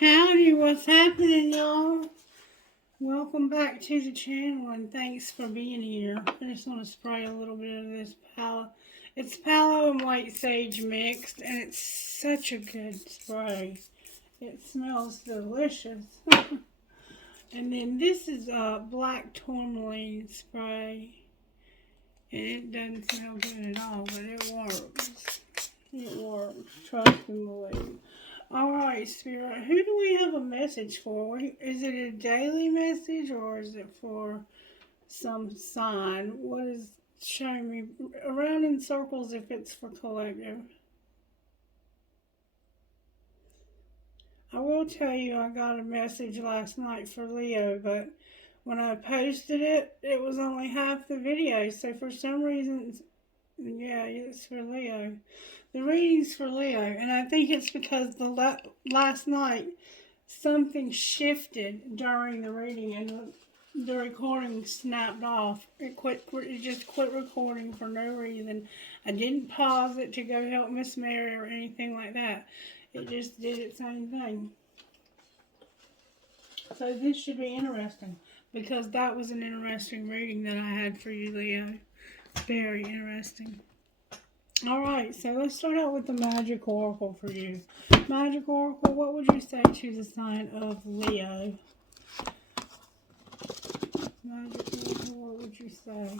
Howdy, what's happening, y'all? Welcome back to the channel and thanks for being here. I just want to spray a little bit of this palo. It's palo and white sage mixed, and it's such a good spray. It smells delicious. And then this is a black tourmaline spray, and it doesn't smell good at all, but it works. It works. Trust and believe. Alright, Spirit, who do we have a message for? Is it a daily message or is it for some sign? What is showing me around in circles if it's for collective? I will tell you I got a message last night for Leo, but when I posted it, it was only half the video. So for some reason, yeah, it's for Leo. The reading's for Leo, and I think it's because last night something shifted during the reading, and the recording snapped off. It just quit recording for no reason. I didn't pause it to go help Miss Mary or anything like that. It just did its own thing. So this should be interesting, because that was an interesting reading that I had for you, Leo. Very interesting. Alright, so let's start out with the Magic Oracle for you. Magic Oracle, what would you say to the sign of Leo? Magic Oracle, what would you say?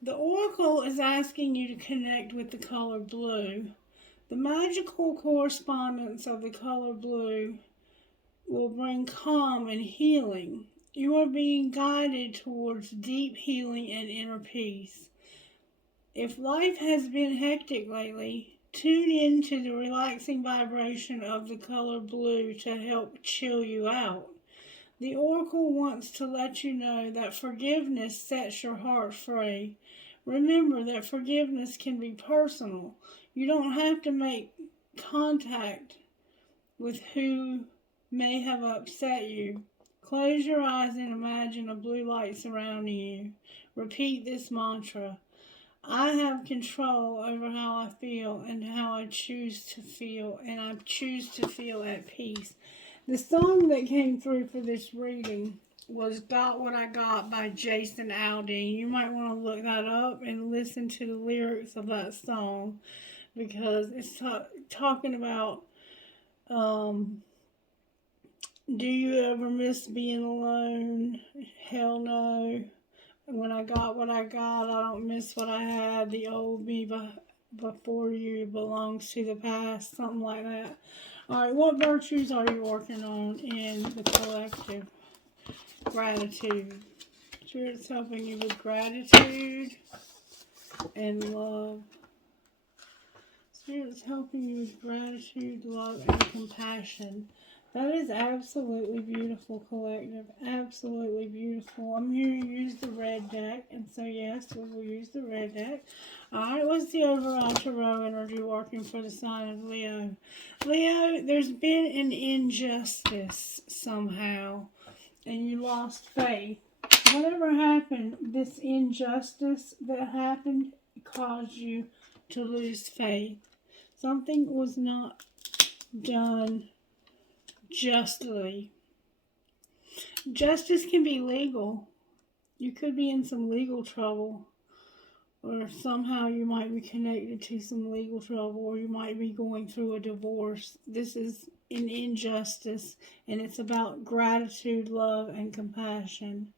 The Oracle is asking you to connect with the color blue. The magical correspondence of the color blue will bring calm and healing. You are being guided towards deep healing and inner peace. If life has been hectic lately, tune into the relaxing vibration of the color blue to help chill you out. The Oracle wants to let you know that forgiveness sets your heart free. Remember that forgiveness can be personal. You don't have to make contact with who may have upset you. Close your eyes and imagine a blue light surrounding you. Repeat this mantra. I have control over how I feel and how I choose to feel, and I choose to feel at peace. The song that came through for this reading was Got What I Got by Jason Aldean. You might want to look that up and listen to the lyrics of that song, because it's talking about, do you ever miss being alone? Hell no. When I got what I got, I don't miss what I had. The old me before you belongs to the past. Something like that. Alright, what virtues are you working on in the collective? Gratitude. Spirit's helping you with gratitude and love. Spirit's helping you with gratitude, love, and compassion. That is absolutely beautiful, collective. Absolutely beautiful. I'm here to use the red deck, and so yes, we will use the red deck. Alright, what's the overall tarot energy working for the sign of Leo? Leo, there's been an injustice somehow, and you lost faith. Whatever happened, this injustice that happened caused you to lose faith. Something was not done justly. Justice can be legal. You could be in some legal trouble, or somehow you might be connected to some legal trouble, or you might be going through a divorce. This is an injustice, and it's about gratitude, love, and compassion.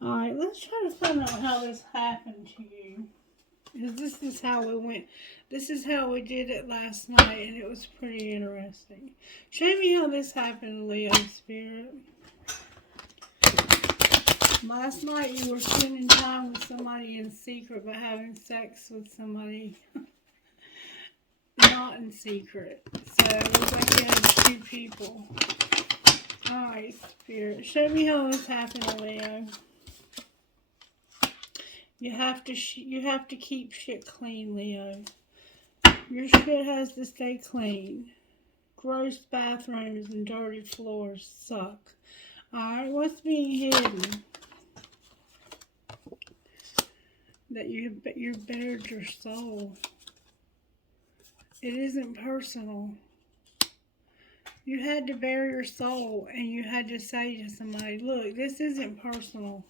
Alright, let's try to find out how this happened to you. Because this is how it went. This is how we did it last night, and it was pretty interesting. Show me how this happened, Leo Spirit. Last night you were spending time with somebody in secret, but having sex with somebody not in secret. So it looks like you had two people. Alright, Spirit. Show me how this happened, Leo. You have to keep shit clean, Leo. Your shit has to stay clean. Gross bathrooms and dirty floors suck. Alright, what's being hidden? That you bared your soul. It isn't personal. You had to bare your soul and you had to say to somebody, look, this isn't personal.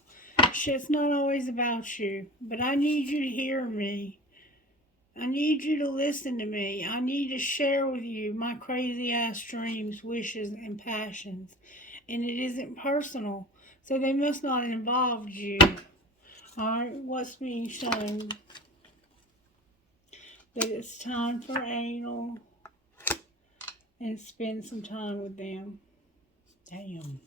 Shit's not always about you, but I need you to hear me. I need you to listen to me. I need to share with you my crazy ass dreams, wishes, and passions. And it isn't personal, so they must not involve you. Alright, what's being shown? That it's time for anal and spend some time with them. Damn.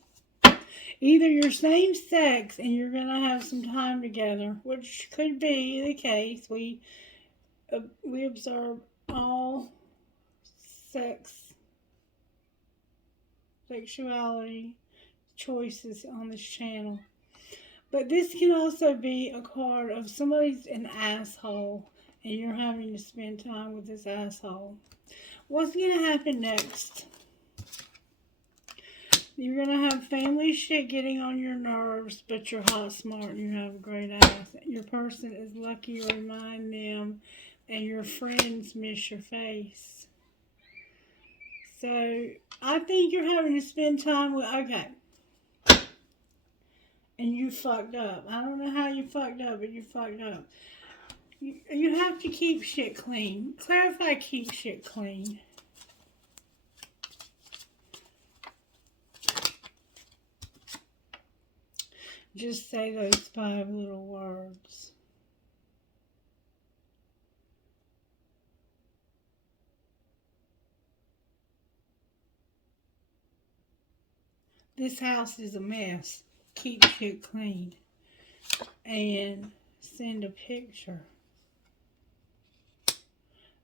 Either you're same sex and you're gonna have some time together, which could be the case. We observe all sexuality choices on this channel. But this can also be a card of somebody's an asshole and you're having to spend time with this asshole. What's going to happen next? You're going to have family shit getting on your nerves, but you're hot, smart, and you have a great ass. Your person is lucky you remind them, and your friends miss your face. So, I think you're having to spend time with, okay. And you fucked up. I don't know how you fucked up, but you fucked up. You have to keep shit clean. Clarify keep shit clean. Just say those 5 little words. This house is a mess. Keep shit clean. And send a picture.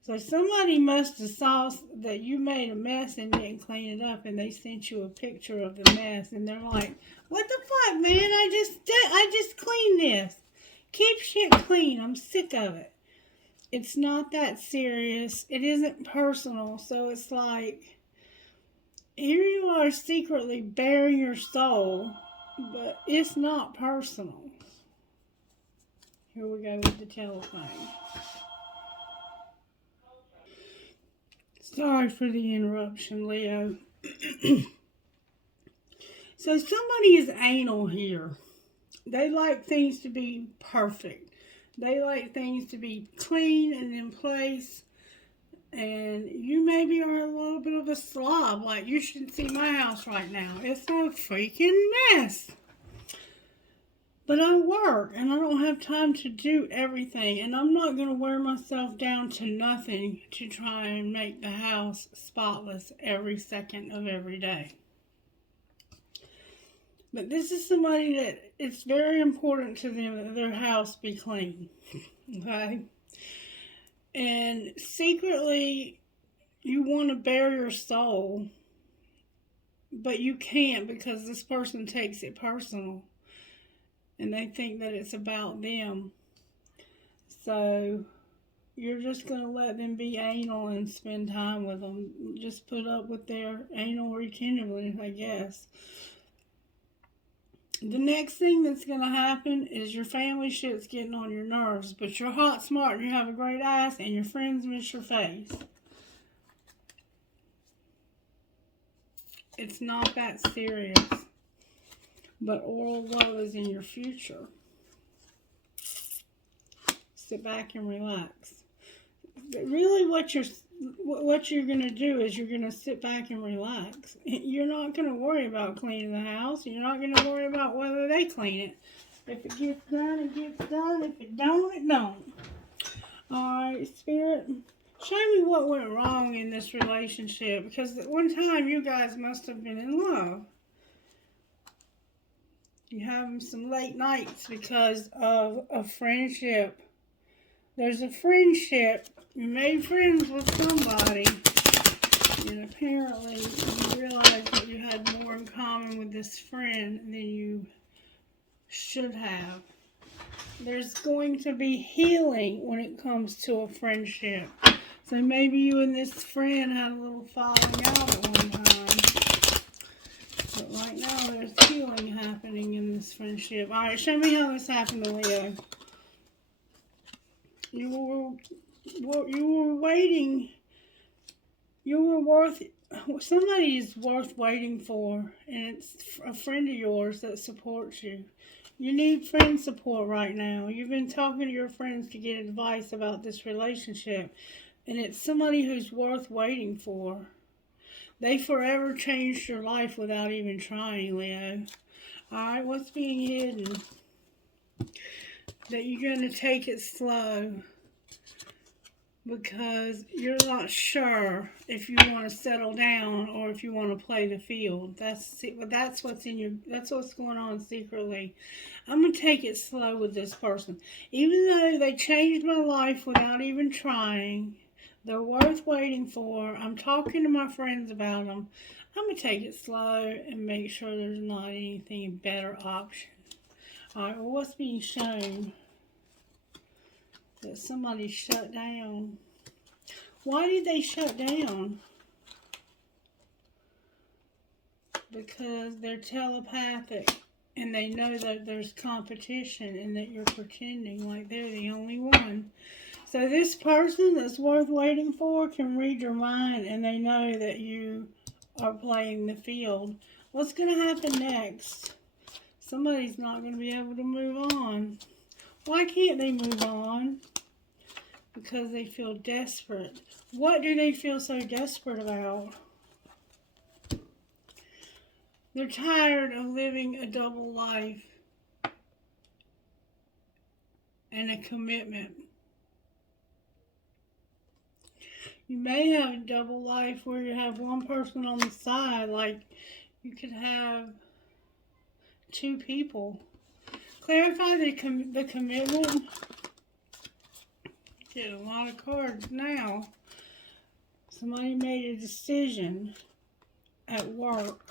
So somebody must have saw that you made a mess and didn't clean it up, and they sent you a picture of the mess, and they're like, "What the fuck, man? I just cleaned this. Keep shit clean. I'm sick of it." It's not that serious. It isn't personal. So it's like, here you are secretly bearing your soul, but it's not personal. Here we go with the telephone. Sorry for the interruption, Leo. So somebody is anal here. They like things to be perfect. They like things to be clean and in place. And you maybe are a little bit of a slob. Like, you should see my house right now. It's a freaking mess. But I work, and I don't have time to do everything. And I'm not going to wear myself down to nothing to try and make the house spotless every second of every day. But this is somebody that it's very important to them that their house be clean. Okay? And secretly, you want to bare your soul, but you can't because this person takes it personal. And they think that it's about them. So, you're just going to let them be anal and spend time with them. Just put up with their anal rekindling, I guess. The next thing that's going to happen is your family shit's getting on your nerves, but you're hot, smart, and you have a great ass, and your friends miss your face. It's not that serious. But oral love is in your future. Sit back and relax. But really what you're going to do is you're going to sit back and relax. You're not going to worry about cleaning the house. You're not going to worry about whether they clean it. If it gets done, it gets done. If it don't, it don't. Alright, Spirit, show me what went wrong in this relationship. Because at one time you guys must have been in love. You're having some late nights because of a friendship. There's a friendship. You made friends with somebody. And apparently you realized that you had more in common with this friend than you should have. There's going to be healing when it comes to a friendship. So maybe you and this friend had a little falling out at one time. But right now, there's healing happening in this friendship. Alright, show me how this happened to Leo. You were waiting. You were somebody is worth waiting for, and it's a friend of yours that supports you. You need friend support right now. You've been talking to your friends to get advice about this relationship, and it's somebody who's worth waiting for. They forever changed your life without even trying, Leo. Alright, what's being hidden? That you're going to take it slow because you're not sure if you want to settle down or if you want to play the field. That's what's going on secretly. I'm going to take it slow with this person. Even though they changed my life without even trying, they're worth waiting for. I'm talking to my friends about them. I'm going to take it slow and make sure there's not anything better option. Alright, well, what's being shown? That somebody shut down. Why did they shut down? Because they're telepathic and they know that there's competition and that you're pretending like they're the only one. So this person that's worth waiting for can read your mind and they know that you are playing the field. What's going to happen next? Somebody's not going to be able to move on. Why can't they move on? Because they feel desperate. What do they feel so desperate about? They're tired of living a double life and a commitment. You may have a double life where you have one person on the side, like you could have two people. Clarify the commitment. Get a lot of cards now. Somebody made a decision at work.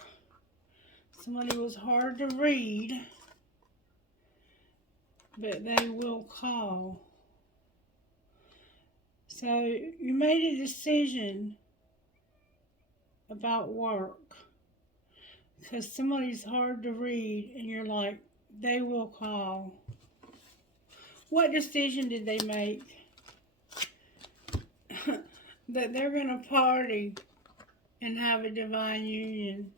Somebody was hard to read, but they will call. So you made a decision about work because somebody's hard to read and you're like, they will call. What decision did they make? That they're going to party and have a divine union.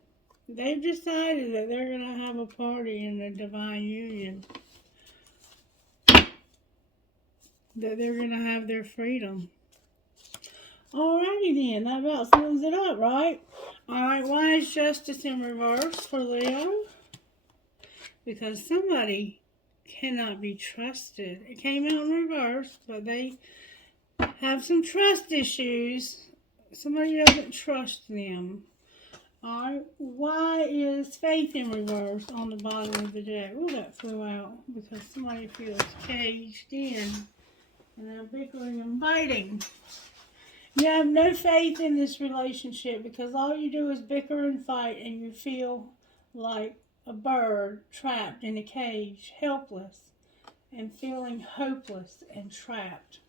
They've decided that they're going to have a party in a divine union. That they're going to have their freedom. Alrighty then, that about sums it up, right? Alright, why is justice in reverse for Leo? Because somebody cannot be trusted. It came out in reverse, but they have some trust issues. Somebody doesn't trust them. Alright, why is faith in reverse on the bottom of the deck? Oh, that flew out because somebody feels caged in and they're bickering and fighting. You have no faith in this relationship because all you do is bicker and fight and you feel like a bird trapped in a cage, helpless and feeling hopeless and trapped.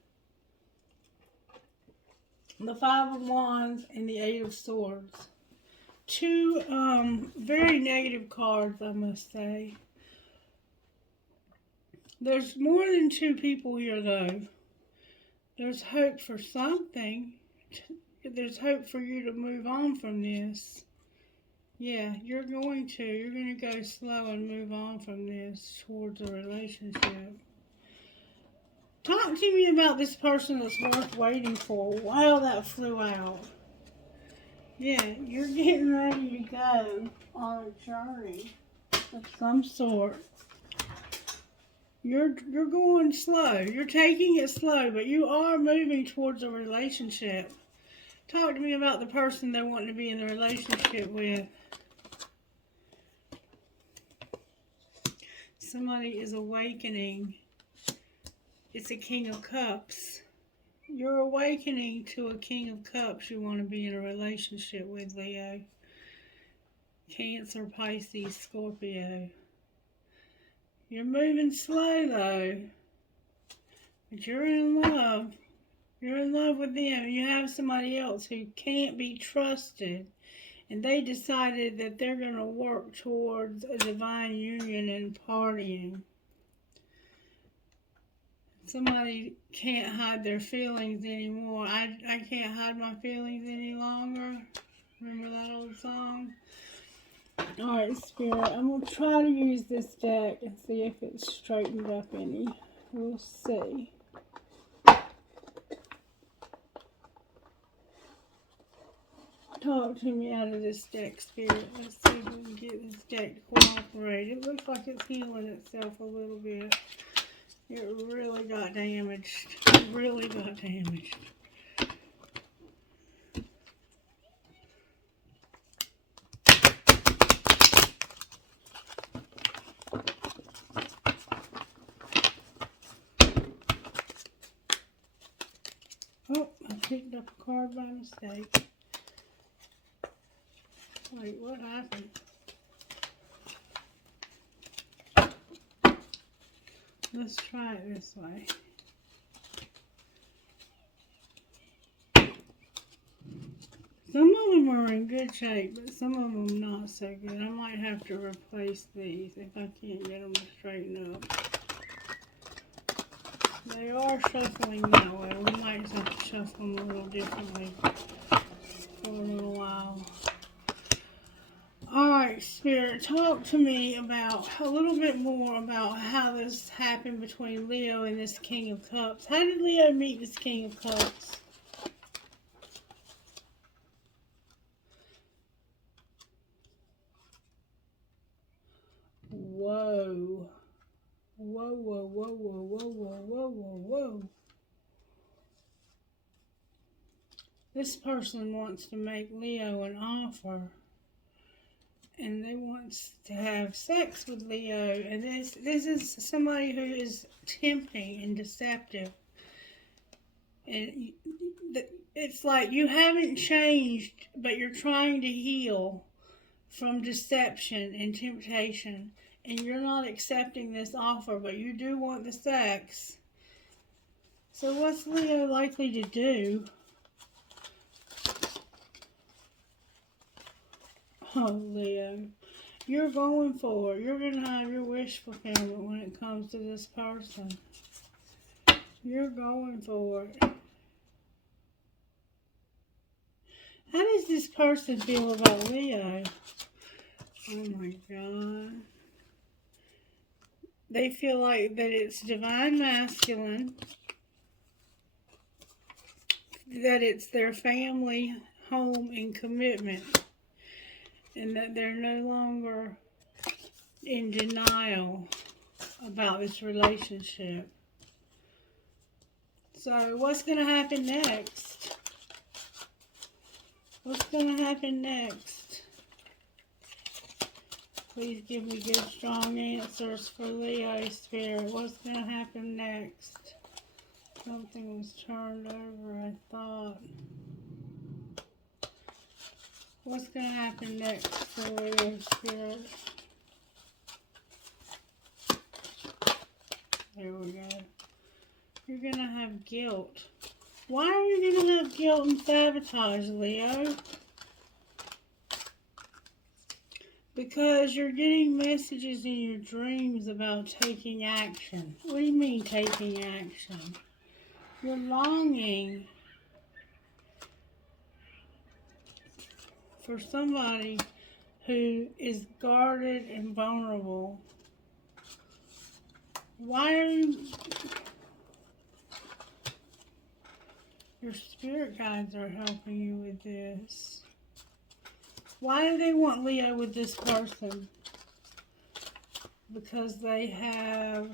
The Five of Wands and the Eight of Swords. Two very negative cards, I must say. There's more than two people here, though. There's hope for something. There's hope for you to move on from this. Yeah, you're going to. You're going to go slow and move on from this towards a relationship. Talk to me about this person that's worth waiting for. Wow, that flew out. Yeah, you're getting ready to go on a journey of some sort. You're going slow. You're taking it slow, but you are moving towards a relationship. Talk to me about the person they're wanting to be in a relationship with. Somebody is awakening. It's a King of Cups. You're awakening to a King of Cups you want to be in a relationship with, Leo. Cancer, Pisces, Scorpio. You're moving slow, though. But you're in love. You're in love with them. You have somebody else who can't be trusted. And they decided that they're going to work towards a divine union and partying. Somebody can't hide their feelings anymore. I can't hide my feelings any longer. Remember Alright, Spirit, I'm going to try to use this deck and see if it's straightened up any. We'll see. Talk to me out of this deck, Spirit. Let's see if we can get this deck to cooperate. It looks like it's healing itself a little bit. It really got damaged. It really got damaged. Oh, I picked up a card by mistake. Wait, what happened? Let's try it this way. Some of them are in good shape, but some of them not so good. I might have to replace these if I can't get them to straighten up. They are shuffling that way. We might just have to shuffle them a little differently for a little while. Alright, Spirit, talk to me about a little bit more about how this happened between Leo and this King of Cups. How did Leo meet this King of Cups? Whoa. Whoa, whoa, whoa, whoa, whoa, whoa, whoa, whoa, whoa. This person wants to make Leo an offer. And they want to have sex with Leo. And this is somebody who is tempting and deceptive. And it's like you haven't changed, but you're trying to heal from deception and temptation. And you're not accepting this offer, but you do want the sex. So what's Leo likely to do? Oh, Leo, you're going for it. You're going to have your wish fulfillment when it comes to this person. You're going for it. How does this person feel about Leo? Oh my God. They feel like that it's divine masculine, that it's their family, home, and commitment, and that they're no longer in denial about this relationship. So what's going to happen next? What's going to happen next? Please give me good, strong answers for Leo, Spirit. What's going to happen next? Something was turned over, I thought. What's going to happen next for Leo, Spirit? There we go. You're going to have guilt. Why are you going to have guilt and sabotage, Leo? Because you're getting messages in your dreams about taking action. What do you mean taking action? You're longing for somebody who is guarded and vulnerable. Why are you... Your spirit guides are helping you with this. Why do they want Leo with this person? Because they have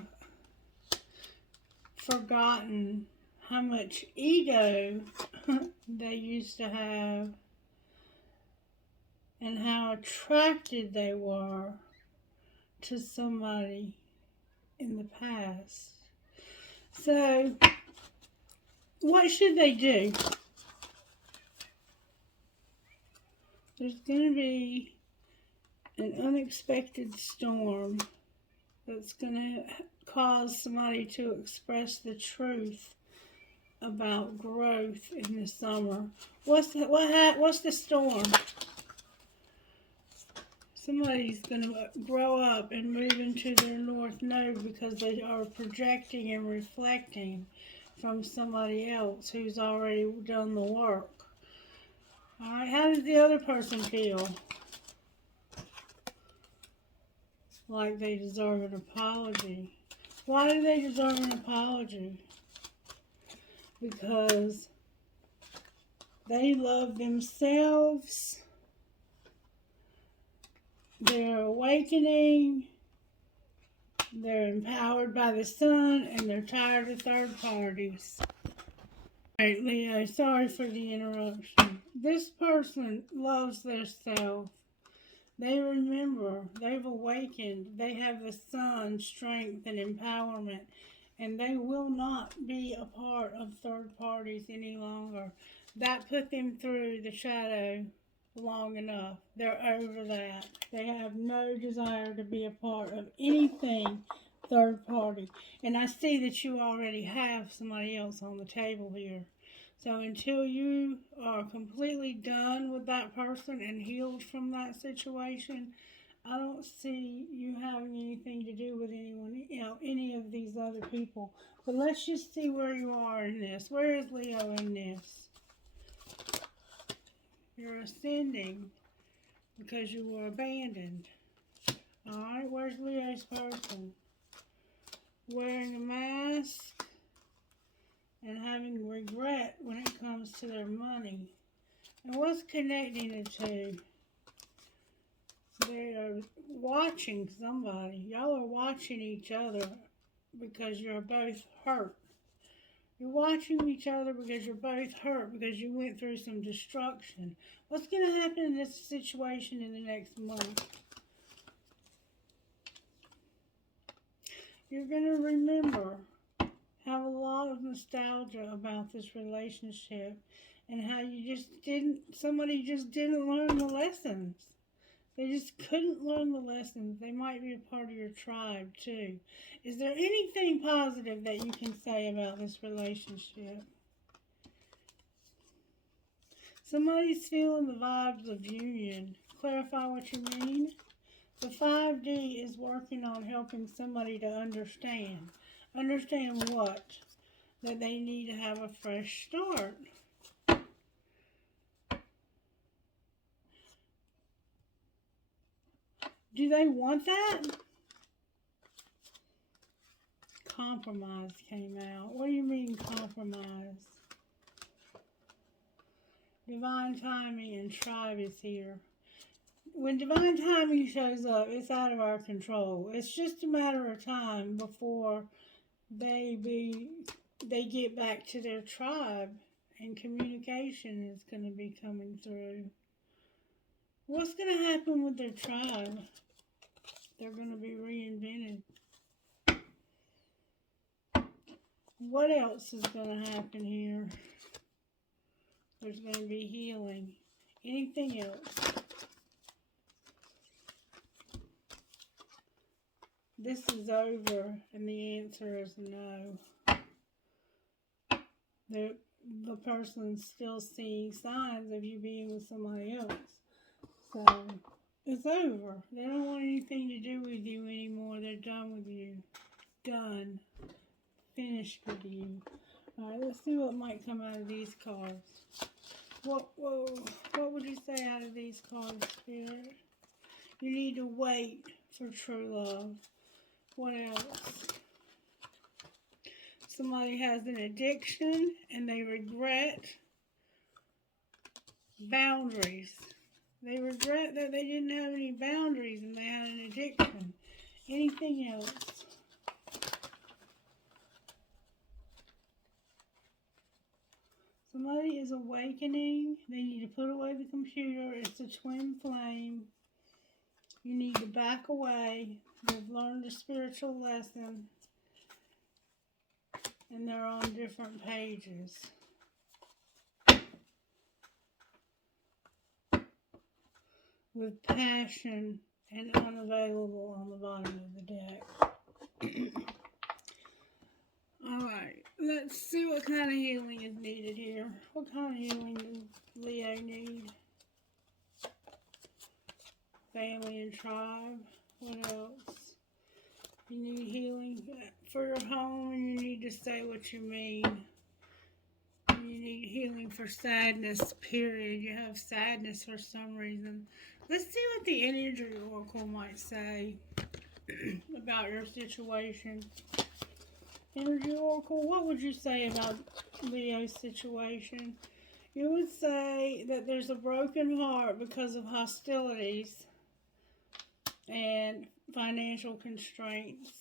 forgotten how much ego they used to have and how attracted they were to somebody in the past. So, what should they do? There's going to be an unexpected storm that's going to cause somebody to express the truth about growth in the summer. What's the storm? Somebody's going to grow up and move into their north node because they are projecting and reflecting from somebody else who's already done the work. Alright, how does the other person feel? like they deserve an apology. Why do they deserve an apology? Because they love themselves, they're awakening, they're empowered by the sun, and they're tired of third parties. Alright, Leo, sorry for the interruption. This person loves their self. They remember, they've awakened, they have the sun, strength, and empowerment, and they will not be a part of third parties any longer. That put them through the shadow long enough. They're over that. They have no desire to be a part of anything third party. And I see that you already have somebody else on the table here. So until you are completely done with that person and healed from that situation, I don't see you having anything to do with anyone, any of these other people. But let's just see where you are in this. Where is Leo in this? You're ascending because you were abandoned. Alright, where's Leo's person? Wearing a mask and having regret when it comes to their money. And what's connecting the two? They are watching somebody. Y'all are watching each other because you're both hurt. You're watching each other because you're both hurt because you went through some destruction. What's going to happen in this situation in the next month? You're going to remember, have a lot of nostalgia about this relationship and how somebody just didn't learn the lessons. They just couldn't learn the lessons. They might be a part of your tribe too. Is there anything positive that you can say about this relationship? Somebody's feeling the vibes of union. Clarify what you mean. The 5D is working on helping somebody to understand. Understand what? That they need to have a fresh start. Do they want that? Compromise came out. What do you mean compromise? Divine timing and tribe is here. When divine timing shows up, it's out of our control. It's just a matter of time before they get back to their tribe, and communication is going to be coming through. What's going to happen with their tribe? They're going to be reinvented. What else is going to happen here? There's going to be healing. Anything else? This is over, and the answer is no. The person's still seeing signs of you being with somebody else. So, it's over. They don't want anything to do with you anymore. They're done with you. Done. Finished with you. Alright, let's see what might come out of these cards. What would you say out of these cards, Spirit? You need to wait for true love. What else? Somebody has an addiction and they regret boundaries. They regret that they didn't have any boundaries and they had an addiction. Anything else? Somebody is awakening. They need to put away the computer. It's a twin flame. You need to back away. They've learned a spiritual lesson. And they're on different pages. With passion and unavailable on the bottom of the deck. Alright, let's see what kind of healing is needed here. What kind of healing does Leo need? Family and tribe. What else? You need healing for your home, and you need to say what you mean. You need healing for sadness, period. You have sadness for some reason. Let's see what the energy oracle might say. about your situation. Energy Oracle, what would you say about Leo's situation? You would say that there's a broken heart because of hostilities and financial constraints.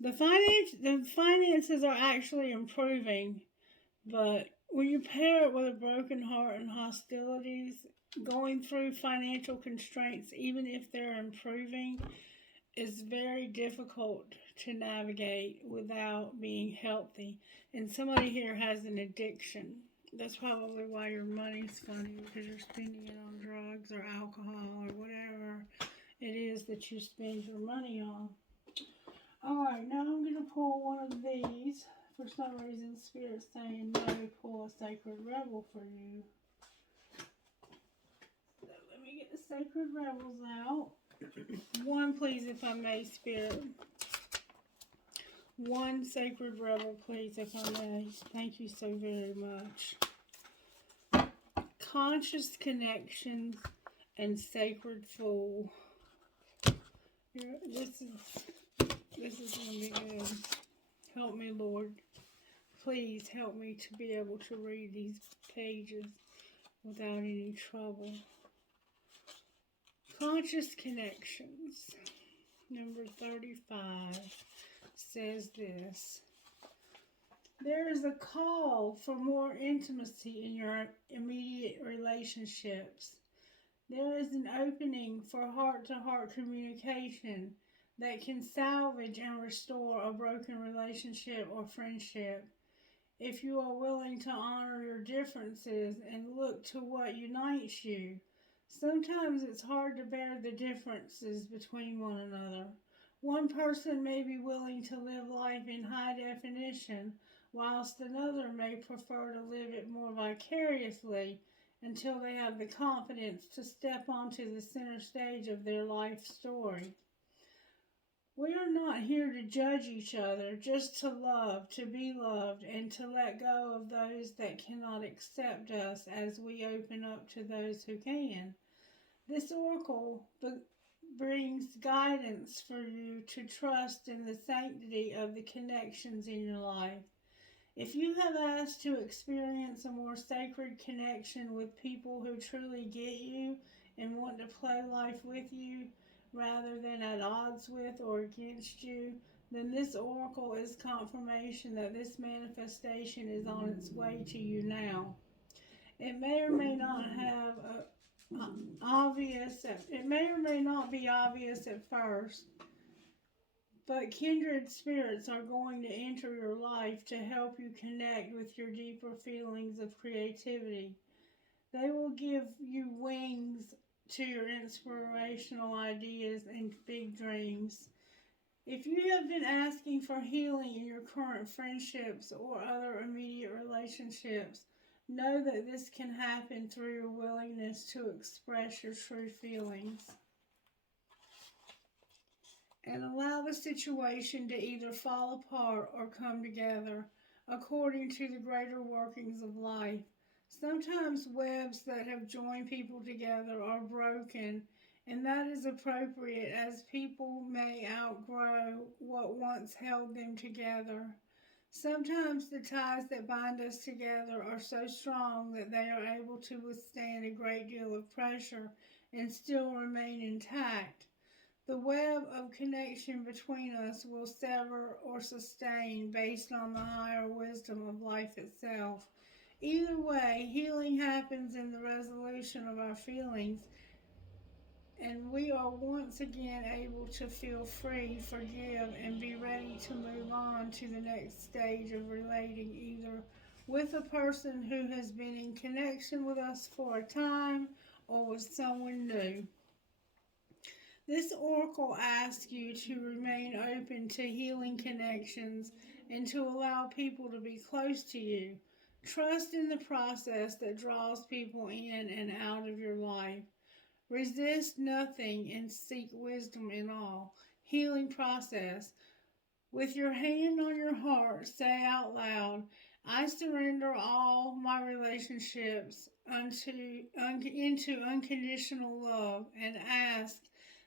The finances are actually improving, but when you pair it with a broken heart and hostilities, going through financial constraints, even if they're improving, is very difficult to navigate without being healthy. And somebody here has an addiction. That's probably why your money's funny, because you're spending it on drugs or alcohol or whatever it is that you spend your money on. Alright, now I'm going to pull one of these. For some reason, Spirit's saying no, pull a Sacred Rebel for you. So let me get the Sacred Rebels out. One, please, if I may, Spirit. One Sacred Rebel, please, if I may. Thank you so very much. Conscious Connections and Sacred Fool. This is going to be good. Help me, Lord. Please help me to be able to read these pages without any trouble. Conscious Connections, number 35, says this. There is a call for more intimacy in your immediate relationships. There is an opening for heart-to-heart communication that can salvage and restore a broken relationship or friendship. If you are willing to honor your differences and look to what unites you, sometimes it's hard to bear the differences between one another. One person may be willing to live life in high definition, whilst another may prefer to live it more vicariously until they have the confidence to step onto the center stage of their life story. We are not here to judge each other, just to love, to be loved, and to let go of those that cannot accept us as we open up to those who can. This oracle brings guidance for you to trust in the sanctity of the connections in your life. If you have asked to experience a more sacred connection with people who truly get you and want to play life with you, rather than at odds with or against you, then this oracle is confirmation that this manifestation is on its way to you now. It may or may not have it may or may not be obvious at first, but kindred spirits are going to enter your life to help you connect with your deeper feelings of creativity. They will give you wings to your inspirational ideas and big dreams. If you have been asking for healing in your current friendships or other immediate relationships, know that this can happen through your willingness to express your true feelings. And allow the situation to either fall apart or come together according to the greater workings of life. Sometimes webs that have joined people together are broken, and that is appropriate as people may outgrow what once held them together. Sometimes the ties that bind us together are so strong that they are able to withstand a great deal of pressure and still remain intact. The web of connection between us will sever or sustain based on the higher wisdom of life itself. Either way, healing happens in the resolution of our feelings, and we are once again able to feel free, forgive, and be ready to move on to the next stage of relating either with a person who has been in connection with us for a time or with someone new. This oracle asks you to remain open to healing connections and to allow people to be close to you. Trust in the process that draws people in and out of your life. Resist nothing and seek wisdom in all. Healing process. With your hand on your heart, say out loud, I surrender all my relationships into unconditional love and ask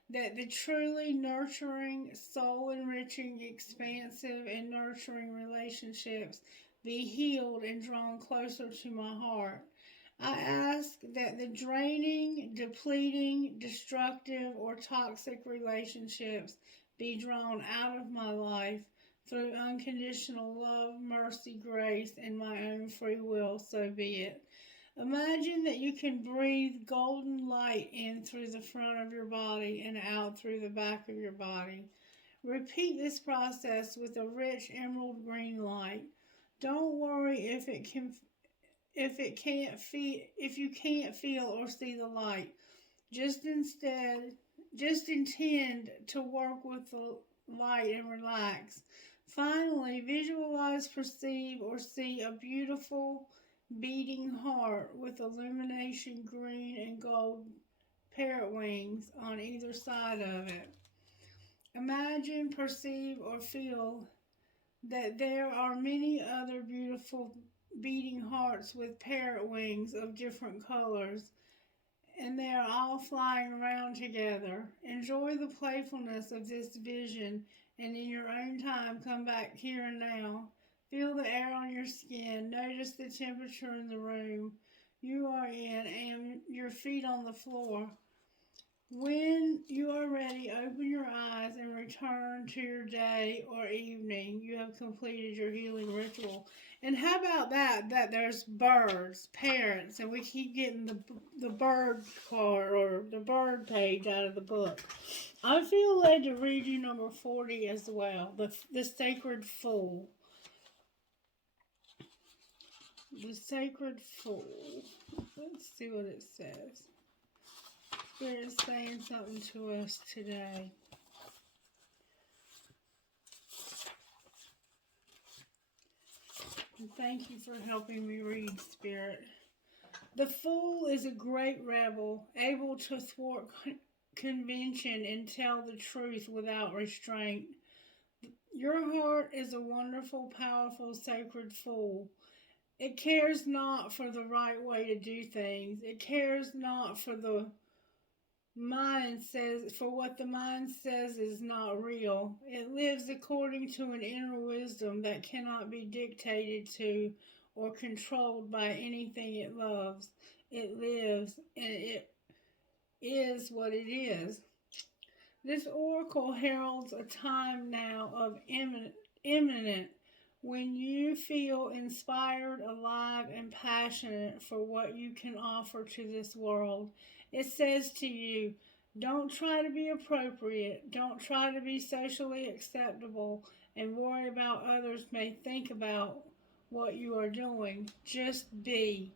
that the truly nurturing, soul enriching, expansive, and nurturing relationships be healed and drawn closer to my heart. I ask that the draining, depleting, destructive, or toxic relationships be drawn out of my life through unconditional love, mercy, grace, and my own free will, so be it. Imagine that you can breathe golden light in through the front of your body and out through the back of your body. Repeat this process with a rich emerald green light. Don't worry if you can't feel or see the light. Just intend to work with the light and relax. Finally, visualize, perceive, or see a beautiful beating heart with illumination green and gold parrot wings on either side of it. Imagine, perceive, or feel that there are many other beautiful beating hearts with parrot wings of different colors, and they are all flying around together. Enjoy the playfulness of this vision, and in your own time, come back here and now. Feel the air on your skin. Notice the temperature in the room you are in and your feet on the floor. When you are ready, open your eyes and return to your day or evening. You have completed your healing ritual. And how about that there's birds, parrots, and we keep getting the bird card or the bird page out of the book. I feel led to read you number 40 as well, the sacred fool. The sacred fool. Let's see what it says. Spirit is saying something to us today. And thank you for helping me read, Spirit. The fool is a great rebel, able to thwart convention and tell the truth without restraint. Your heart is a wonderful, powerful, sacred fool. It cares not for the right way to do things. It cares not for what the mind says is not real. It lives according to an inner wisdom that cannot be dictated to or controlled by anything it loves. It lives and it is what it is. This oracle heralds a time now of imminent when you feel inspired, alive, and passionate for what you can offer to this world. It says to you, don't try to be appropriate, don't try to be socially acceptable, and worry about others may think about what you are doing. Just be.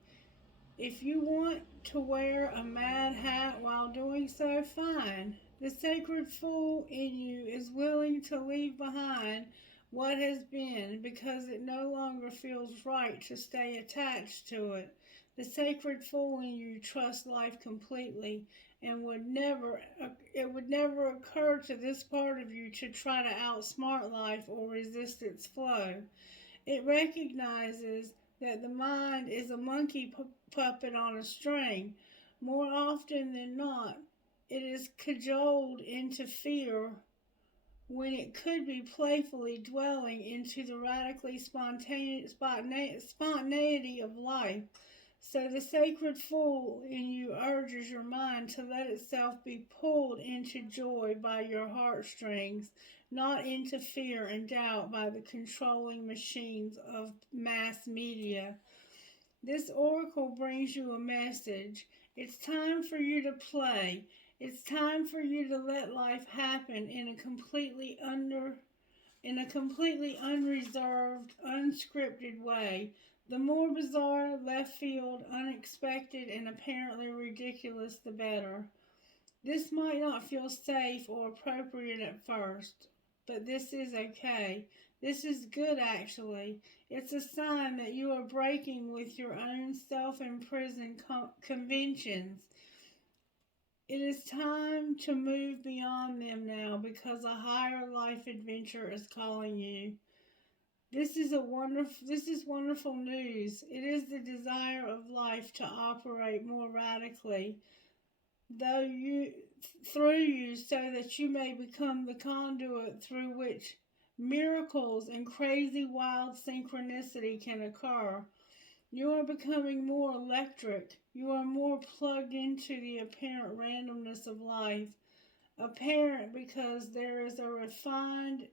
If you want to wear a mad hat while doing so, fine. The sacred fool in you is willing to leave behind what has been because it no longer feels right to stay attached to it. The sacred fool in you trusts life completely and it would never occur to this part of you to try to outsmart life or resist its flow. It recognizes that the mind is a monkey puppet on a string. More often than not, it is cajoled into fear when it could be playfully dwelling into the radically spontaneity of life. So the sacred fool in you urges your mind to let itself be pulled into joy by your heartstrings, not into fear and doubt by the controlling machines of mass media. This oracle brings you a message. It's time for you to play. It's time for you to let life happen in a completely unreserved, unscripted way. The more bizarre, left field, unexpected, and apparently ridiculous, the better. This might not feel safe or appropriate at first, but this is okay. This is good, actually. It's a sign that you are breaking with your own self-imprisoned conventions. It is time to move beyond them now because a higher life adventure is calling you. This is wonderful news. It is the desire of life to operate more radically, through you, so that you may become the conduit through which miracles and crazy wild synchronicity can occur. You are becoming more electric. You are more plugged into the apparent randomness of life. Apparent because there is a refined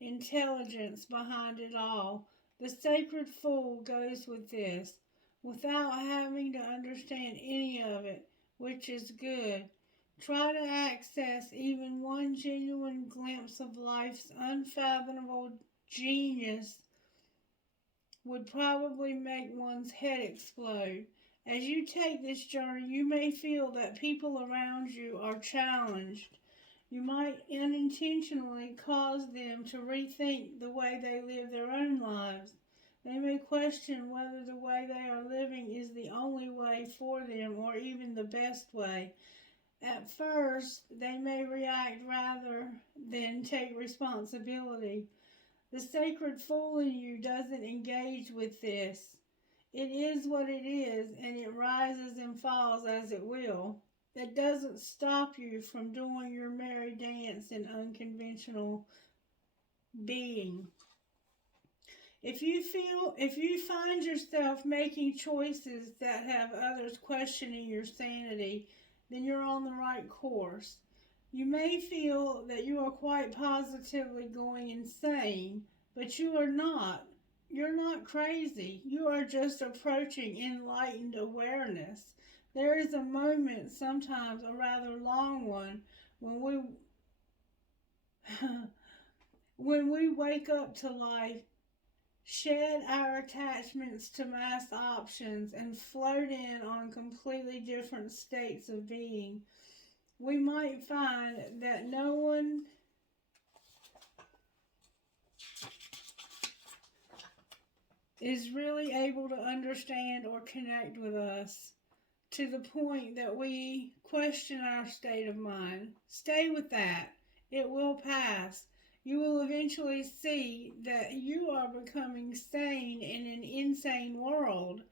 intelligence behind it all. The sacred fool goes with this, without having to understand any of it, which is good. Try to access even one genuine glimpse of life's unfathomable genius would probably make one's head explode. As you take this journey, you may feel that people around you are challenged. You might unintentionally cause them to rethink the way they live their own lives. They may question whether the way they are living is the only way for them or even the best way. At first, they may react rather than take responsibility. The sacred fool in you doesn't engage with this. It is what it is, and it rises and falls as it will. That doesn't stop you from doing your merry dance in unconventional being. If you find yourself making choices that have others questioning your sanity, then you're on the right course. You may feel that you are quite positively going insane, but you are not. You're not crazy. You are just approaching enlightened awareness. There is a moment, sometimes a rather long one, when we when we wake up to life, shed our attachments to mass options, and float in on completely different states of being. We might find that no one is really able to understand or connect with us, to the point that we question our state of mind. Stay with that. It will pass. You will eventually see that you are becoming sane in an insane world.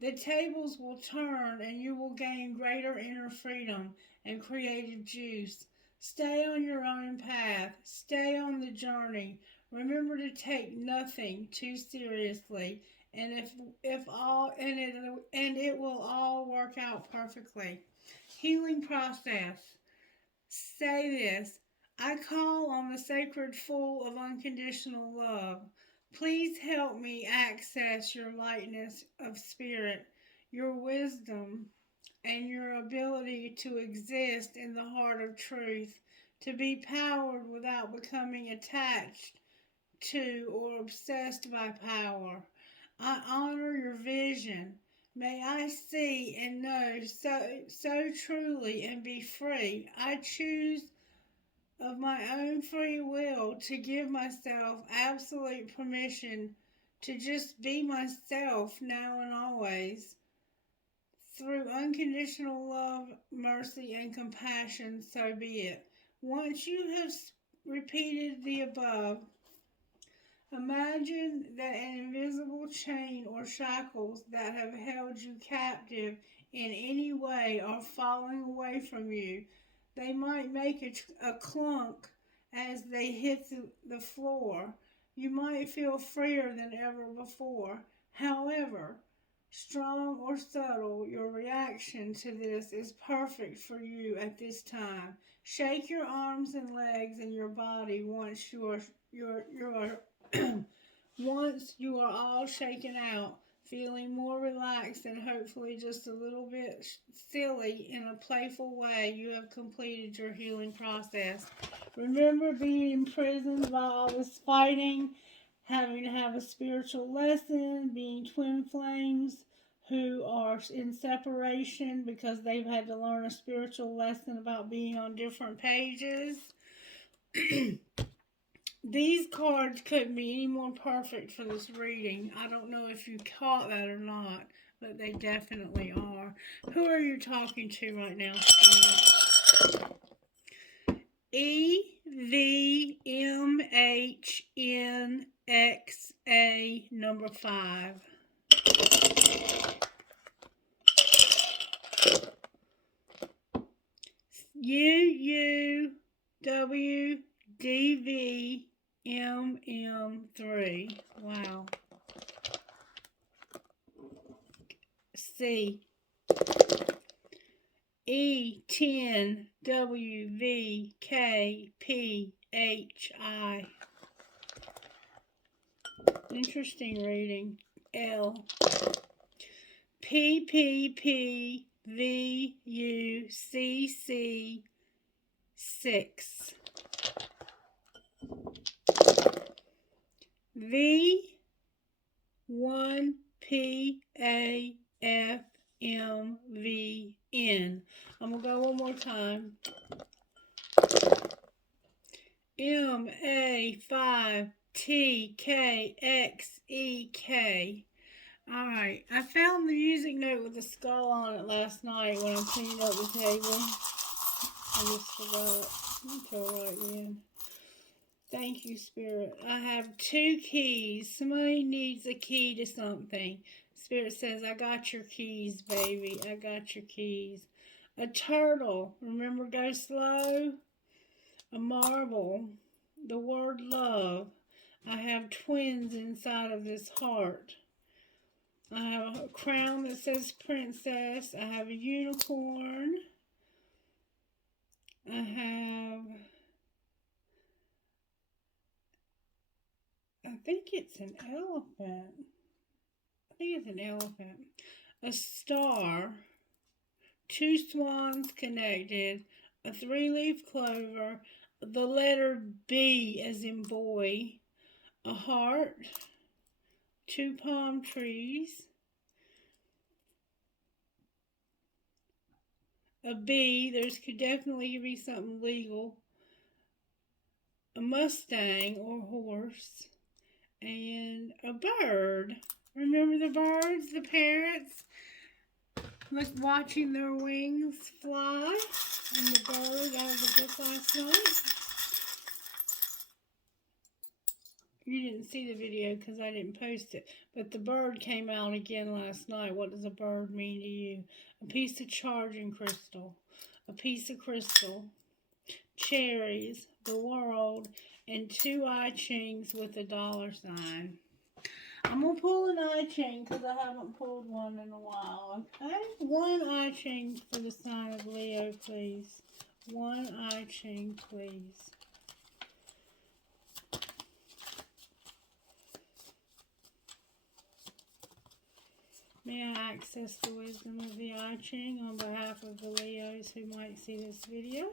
The tables will turn and you will gain greater inner freedom and creative juice. Stay on your own path. Stay on the journey. Remember to take nothing too seriously, and it will all work out perfectly. Healing process. Say this: I call on the sacred fool of unconditional love. Please help me access your lightness of spirit, your wisdom, and your ability to exist in the heart of truth, to be powered without becoming attached to or obsessed by power. I honor your vision. May I see and know so truly and be free. I choose of my own free will to give myself absolute permission to just be myself now and always. Through unconditional love, mercy, and compassion, so be it. Once you have repeated the above, imagine that an invisible chain or shackles that have held you captive in any way are falling away from you. They might make a clunk as they hit the floor. You might feel freer than ever before. However, strong or subtle, your reaction to this is perfect for you at this time. Shake your arms and legs and your body once you are once you are all shaken out, feeling more relaxed and hopefully just a little bit silly in a playful way. You have completed your healing process. Remember being imprisoned by all this fighting, having to have a spiritual lesson, being twin flames who are in separation because they've had to learn a spiritual lesson about being on different pages. These cards couldn't be any more perfect for this reading. I don't know if you caught that or not, but they definitely are. Who are you talking to right now, Spirit? EVMHNXA number 5. UUWDVMM3. Wow. C. E10WVKPHI. Interesting reading. L. PPPVUCC6. V1PAFMVN. I'm going to go one more time. MA5TKXEK. Alright, I found the music note with the skull on it last night when I cleaned up the table. I just forgot until right then. Thank you, Spirit. I have 2 keys. Somebody needs a key to something. Spirit says, I got your keys, baby. I got your keys. A turtle. Remember, go slow. A marble. The word love. I have twins inside of this heart. I have a crown that says princess. I have a unicorn. I think it's an elephant. A star. 2 swans connected. A 3-leaf clover. The letter B as in boy. A heart. 2 palm trees. A bee. There's could definitely be something legal. A Mustang or horse. And a bird. Remember the birds, the parrots? Look, watching their wings fly. And the bird out of the book last night. You didn't see the video because I didn't post it. But the bird came out again last night. What does a bird mean to you? A piece of charging crystal. A piece of crystal. Cherries. The world. And 2 I Chings with a $sign. I'm going to pull an I Ching because I haven't pulled one in a while, okay? 1 I Ching for the sign of Leo, please. 1 I Ching, please. May I access the wisdom of the I Ching on behalf of the Leos who might see this video?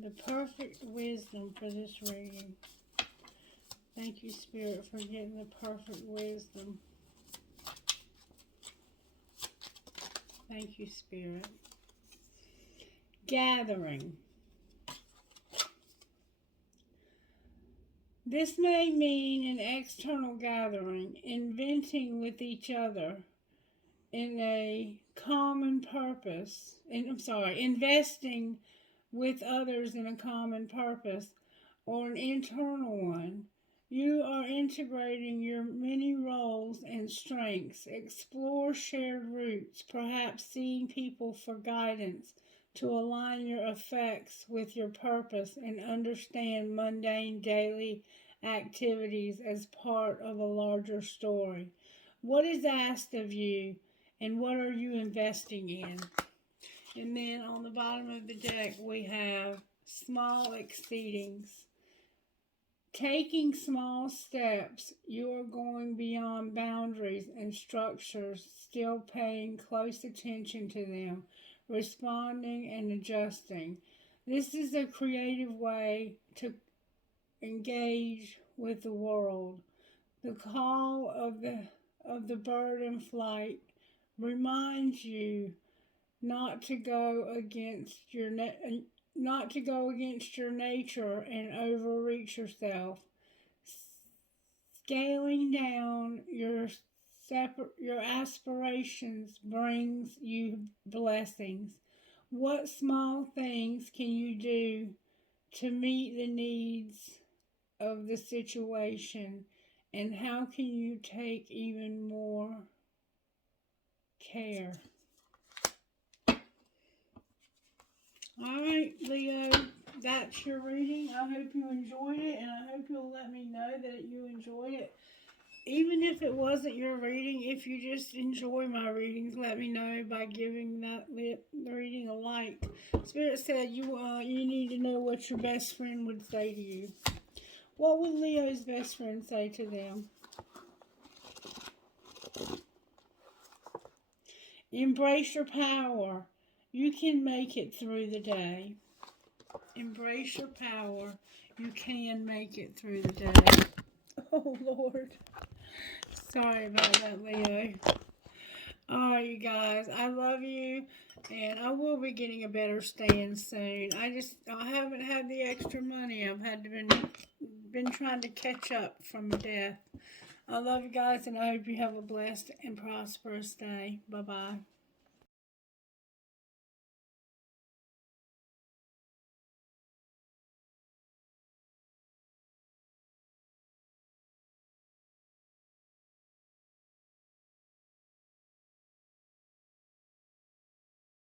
The perfect wisdom for this reading. Thank you, Spirit, for getting the perfect wisdom. Thank you, Spirit. Gathering. This may mean an external gathering, inventing with each other in a common purpose. Investing with others in a common purpose or an internal one. You are integrating your many roles and strengths. Explore shared roots, perhaps seeing people for guidance to align your effects with your purpose and understand mundane daily activities as part of a larger story. What is asked of you and what are you investing in? And then on the bottom of the deck we have small exceedings. Taking small steps, you are going beyond boundaries and structures, still paying close attention to them, responding and adjusting. This is a creative way to engage with the world. The call of the bird in flight reminds you not to go against your nature and overreach yourself. Scaling down your aspirations brings you blessings. What small things can you do to meet the needs of the situation, and how can you take even more care. Alright, Leo, that's your reading. I hope you enjoyed it, and I hope you'll let me know that you enjoyed it. Even if it wasn't your reading, if you just enjoy my readings, let me know by giving that reading a like. Spirit said you need to know what your best friend would say to you. What would Leo's best friend say to them? Embrace your power. You can make it through the day. Embrace your power. You can make it through the day. Oh, Lord. Sorry about that, Leo. Alright, you guys. I love you. And I will be getting a better stand soon. I haven't had the extra money. I've been trying to catch up from death. I love you guys, and I hope you have a blessed and prosperous day. Bye-bye.